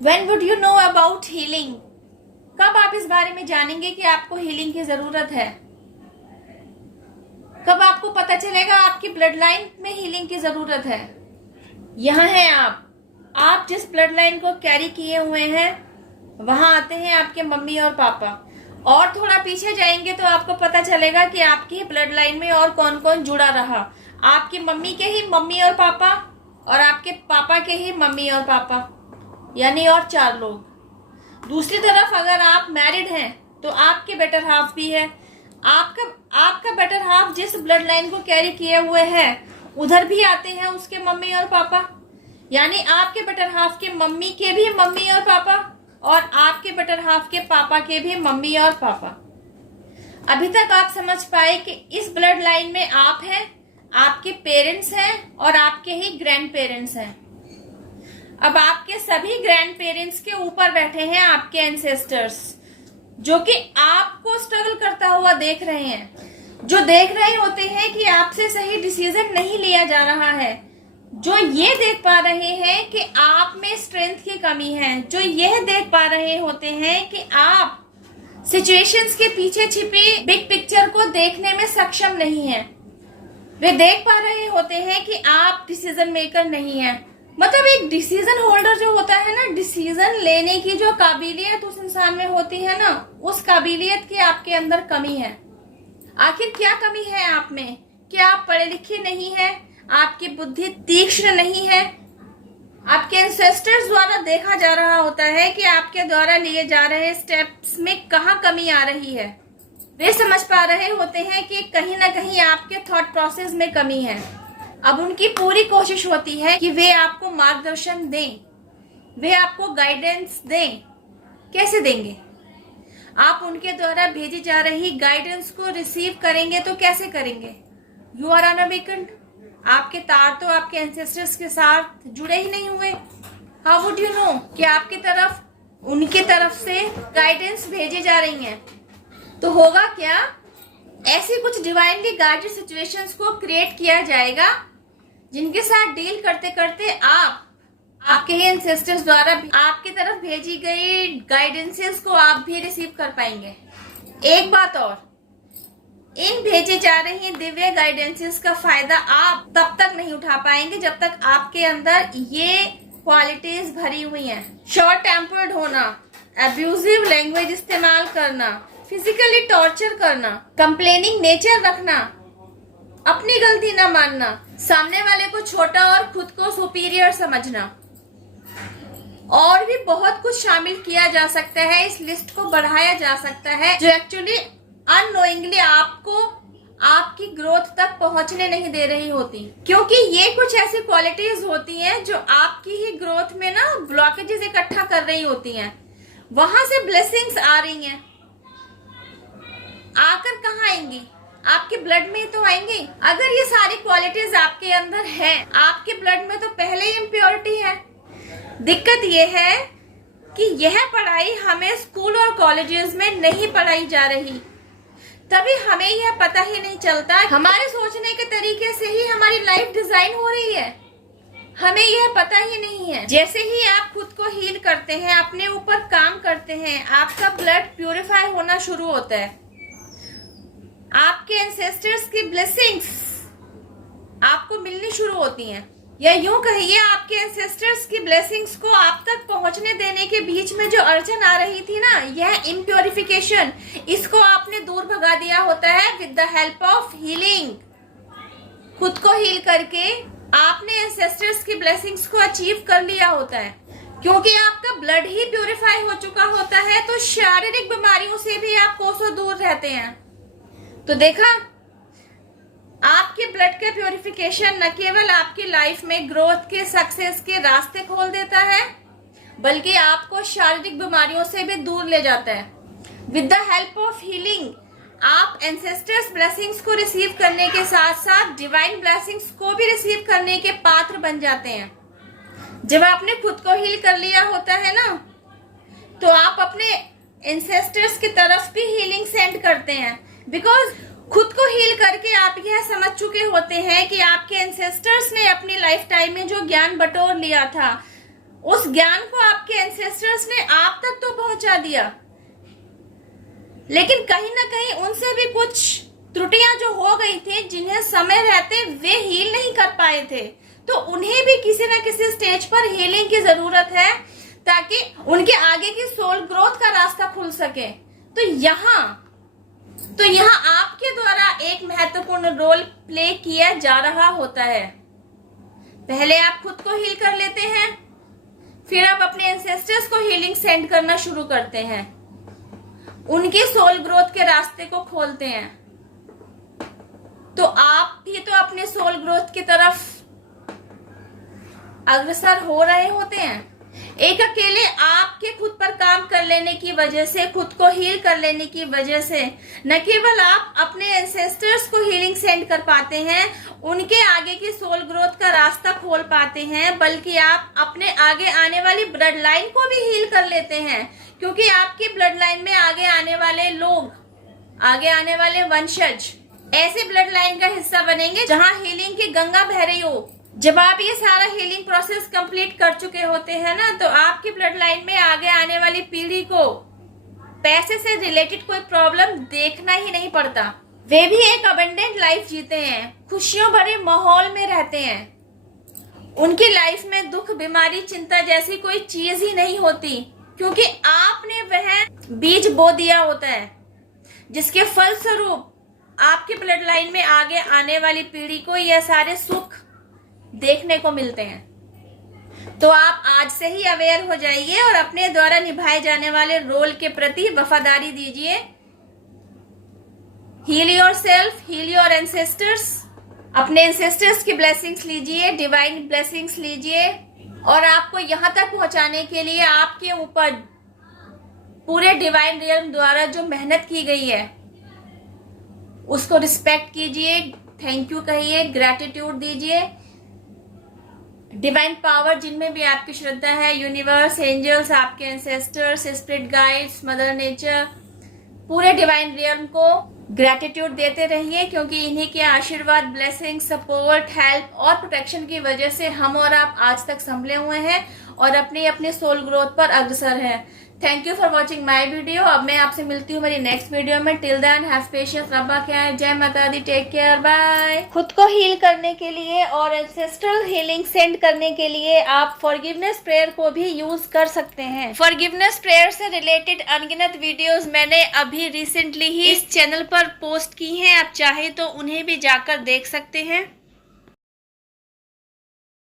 When would you know about healing? कब आप इस बारे में जानेंगे कि आपको हीलिंग की जरूरत है? कब आपको पता चलेगा आपकी ब्लड लाइन में हीलिंग की जरूरत है? यहाँ है आप जिस ब्लड लाइन को कैरी किए हुए हैं वहां आते हैं आपके मम्मी और पापा। और थोड़ा पीछे जाएंगे तो आपको पता चलेगा कि आपकी ब्लड लाइन में और कौन कौन जुड़ा रहा। आपकी मम्मी के ही मम्मी और पापा और आपके पापा के ही मम्मी और पापा, यानी और 4 लोग। दूसरी तरफ अगर आप मैरिड हैं तो आपके बेटर हाफ भी है। आपका बेटर हाफ जिस ब्लड लाइन को कैरी किए हुए है उधर भी आते हैं उसके मम्मी और पापा, यानी आपके बेटर हाफ के मम्मी के भी मम्मी और पापा और आपके बेटर हाफ के पापा के भी मम्मी और पापा। अभी तक आप समझ पाए कि इस ब्लड लाइन में आप हैं, आपके पेरेंट्स हैं और आपके ही ग्रैंड पेरेंट्स हैं। अब आपके सभी ग्रैंड पेरेंट्स के ऊपर बैठे हैं आपके एंसेस्टर्स, जो कि आपको स्ट्रगल करता हुआ देख रहे हैं, जो देख रहे होते हैं कि आपसे सही डिसीजन नहीं लिया जा रहा है, जो ये देख पा रहे हैं कि आप में स्ट्रेंथ की कमी है, जो यह देख पा रहे होते हैं कि आप सिचुएशंस के पीछे छिपी बिग पिक्चर को देखने में सक्षम नहीं हैं। वे देख पा रहे होते हैं कि आप डिसीजन मेकर नहीं हैं। मतलब एक डिसीजन होल्डर जो होता है ना, डिसीजन लेने की जो काबिलियत उस इंसान में होती है ना, उस काबिलियत की आपके अंदर कमी है। आखिर क्या कमी है आप में? क्या आप पढ़े लिखे नहीं हैं? आपकी बुद्धि तीक्ष्ण नहीं है? आपके एंसेस्टर्स द्वारा देखा जा रहा होता है कि आपके द्वारा लिए जा रहे स्टेप्स में कहाँ कमी आ रही है। वे समझ पा रहे होते हैं कि कहीं ना कहीं आपके थॉट प्रोसेस में कमी है। अब उनकी पूरी कोशिश होती है कि वे आपको मार्गदर्शन दें, वे आपको गाइडेंस दें। कैसे देंगे? आप उनके द्वारा भेजी जा रही गाइडेंस को रिसीव करेंगे तो कैसे करेंगे? You are unawakened. आपके तार तो आपके एंसेस्टर्स के साथ जुड़े ही नहीं हुए। हाउ वुड यू नो कि आपकी तरफ उनकी तरफ से गाइडेंस भेजी जा रही हैं? तो होगा क्या, ऐसी कुछ डिवाइनली गाइडेड सिचुएशंस को क्रिएट किया जाएगा जिनके साथ डील करते करते आपके ही एंसेस्टर्स द्वारा आपकी तरफ भेजी गई गाइडेंसेस को आप भी रिसीव कर पाएंगे। एक बात और, इन भेजी जा रही दिव्य गाइडेंसेस का फायदा आप तब तक नहीं उठा पाएंगे जब तक आपके अंदर ये क्वालिटीज भरी हुई हैं। शॉर्ट टेम्पर्ड होना, अब्यूजिव लैंग्वेज इस्तेमाल करना, फिजिकली टॉर्चर करना, कंप्लेनिंग नेचर रखना, अपनी गलती न मानना, सामने वाले को छोटा और खुद को सुपीरियर समझना, और भी बहुत कुछ शामिल किया जा सकता है। इस लिस्ट को बढ़ाया जा सकता है जो एक्चुअली अननोइंगली आपको आपकी ग्रोथ तक पहुंचने नहीं दे रही होती, क्योंकि ये कुछ ऐसी क्वालिटीज होती हैं जो आपकी ही ग्रोथ में ना ब्लॉकेजेस इकट्ठा कर रही होती हैं। वहां से ब्लेसिंग्स आ रही हैं, आकर कहाँ आएंगी? आपके ब्लड में तो आएंगी। अगर ये सारी क्वालिटीज आपके अंदर है, आपके ब्लड में तो पहले ही इम्प्योरिटी है। दिक्कत ये है कि यह पढ़ाई हमें स्कूल और कॉलेजेस में नहीं पढ़ाई जा रही, तभी हमें यह पता ही नहीं चलता। हमारे सोचने के तरीके से ही हमारी लाइफ डिजाइन हो रही है, हमें यह पता ही नहीं है। जैसे ही आप खुद को हील करते हैं, अपने ऊपर काम करते हैं, आपका ब्लड प्यूरिफाई होना शुरू होता है। आपके एंसेस्टर्स की ब्लेसिंग्स आपको मिलनी शुरू होती हैं, या यूं कहिए आपके एंसेस्टर्स की ब्लेसिंग्स को आप तक पहुंचने देने के बीच में जो अड़चन आ रही थी ना, यह इम्प्योरिफिकेशन, इसको आपने दूर भगा दिया होता है with the help of healing. खुद को हील करके आपने एंसेस्टर्स की ब्लेसिंग्स को अचीव कर लिया होता है। क्योंकि आपका ब्लड ही प्यूरिफाई हो चुका होता है तो शारीरिक बीमारियों से भी आप कोसों दूर रहते हैं। तो देखा, आपके ब्लड के प्यूरिफिकेशन न केवल आपकी लाइफ में ग्रोथ के सक्सेस के रास्ते खोल देता है, बल्कि आपको शारीरिक बीमारियों से भी दूर ले जाता है। With the help of healing आप एंसेस्टर्स ब्लेसिंग्स को रिसीव करने के साथ साथ डिवाइन ब्लेसिंग्स को भी रिसीव करने के पात्र बन जाते हैं। जब आपने खुद को हील कर लिया होता है ना, तो आप अपने एंसेस्टर्स की तरफ भी हीलिंग सेंड करते हैं, बिकॉज खुद को हील करके आप यह समझ चुके होते हैं कि आपके एंसेस्टर्स ने अपनी लाइफ टाइम में जो ज्ञान बटोर लिया था, उस ज्ञान को आपके एंसेस्टर्स ने आप तक तो पहुंचा दिया, लेकिन कहीं ना कहीं उनसे भी कुछ त्रुटियां जो हो गई थी, जिन्हें समय रहते वे हील नहीं कर पाए थे, तो उन्हें भी किसी न किसी स्टेज पर हीलिंग की जरूरत है, ताकि उनके आगे की सोल ग्रोथ का रास्ता खुल सके। तो यहाँ आपके द्वारा एक महत्वपूर्ण रोल प्ले किया जा रहा होता है। पहले आप खुद को हील कर लेते हैं, फिर आप अपने एंसेस्टर्स को हीलिंग सेंड करना शुरू करते हैं, उनके सोल ग्रोथ के रास्ते को खोलते हैं। तो आप भी तो अपने सोल ग्रोथ की तरफ अग्रसर हो रहे होते हैं। एक अकेले आपके खुद पर काम कर लेने की वजह से, खुद को हील कर लेने की वजह से न केवल आप अपने एंसेस्टर्स को हीलिंग सेंड कर पाते हैं, उनके आगे की सोल ग्रोथ का रास्ता खोल पाते हैं, बल्कि आप अपने आगे आने वाली ब्लड लाइन को भी हील कर लेते हैं, क्योंकि आपकी ब्लड लाइन में आगे आने वाले लोग, आगे आने वाले वंशज ऐसे ब्लड लाइन का हिस्सा बनेंगे जहां हीलिंग की गंगा बह रही हो। जब आप ये सारा हीलिंग प्रोसेस कंप्लीट कर चुके होते हैं ना, तो आपकी ब्लड लाइन में आगे आने वाली पीढ़ी को पैसे से रिलेटेड कोई प्रॉब्लम देखना ही नहीं पड़ता। वे भी एक अबंडेंट लाइफ जीते हैं, खुशियों भरे माहौल में रहते हैं। उनकी लाइफ में दुख, बीमारी, चिंता जैसी कोई चीज ही नहीं होती, क्योंकि आपने वह बीज बो दिया होता है, जिसके फलस्वरूप आपके ब्लड लाइन में आगे आने वाली पीढ़ी को यह सारे सुख देखने को मिलते हैं। तो आप आज से ही अवेयर हो जाइए और अपने द्वारा निभाए जाने वाले रोल के प्रति वफादारी दीजिए। Heal yourself, heal your ancestors. अपने एंसेस्टर्स की ब्लेसिंग्स लीजिए, डिवाइन ब्लेसिंग्स लीजिए, और आपको यहां तक पहुंचाने के लिए आपके ऊपर पूरे डिवाइन रियल्म द्वारा जो मेहनत की गई है उसको रिस्पेक्ट कीजिए, थैंक यू कहिए, ग्रैटिट्यूड दीजिए। डिवाइन पावर जिनमें भी आपकी श्रद्धा है, यूनिवर्स, एंजल्स, आपके ancestors, spirit guides, mother nature, पूरे डिवाइन रियल्म को ग्रैटिट्यूड देते रहिए, क्योंकि इन्हीं के आशीर्वाद, ब्लेसिंग, सपोर्ट, हेल्प और प्रोटेक्शन की वजह से हम और आप आज तक संभले हुए हैं और अपने अपने सोल ग्रोथ पर अग्रसर हैं। Thank you for watching my video. अब मैं आपसे मिलती हूँ मेरी नेक्स्ट वीडियो में। टिल देन हैव पेशेंस, रब्बा क्या है, जय माता दी, टेक केयर, बाय। खुद को हील करने के लिए और एंसेस्ट्रल हीलिंग सेंड करने के लिए आप फॉरगिवनेस प्रेयर को भी यूज कर सकते हैं। फॉरगिवनेस प्रेयर से रिलेटेड अनगिनत वीडियोस मैंने अभी रिसेंटली ही इस चैनल पर पोस्ट की हैं, आप चाहे तो उन्हें भी जाकर देख सकते हैं।